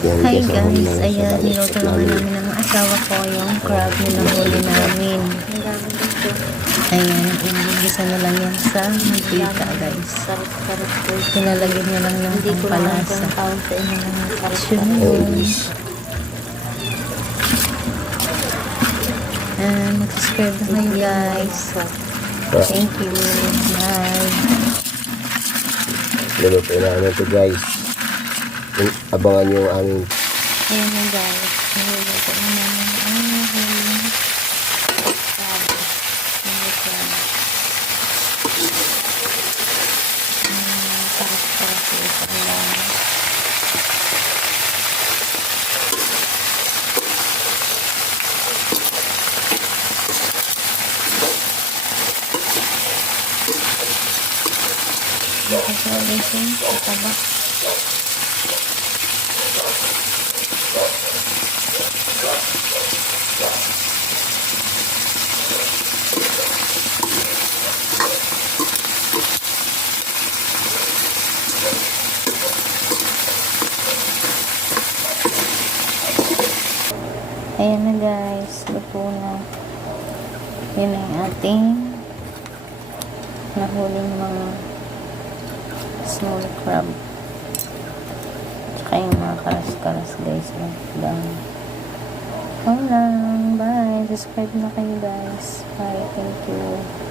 Hi guys, ayan, niluto naman namin ng asawa ko yung crab na nahuli namin. Ayan, inigisa na lang yan sa mantika guys. Pinalagyan na lang ng pampalasa. And mag-subscribe na kayo guys. Thank you. Bye. Luluto namin ito guys. Abangan nyo yung aming Ayan na guys. Niluluto na namin ang huling crab. Sarap-sarap yung ulam. Nakasalisin sa tabak. Ayan na guys, luto na. Yun ang ating nahuling mga small crab. Tsaka yung mga karas-karas guys. Bye. Subscribe na kayo guys. Bye. Thank you.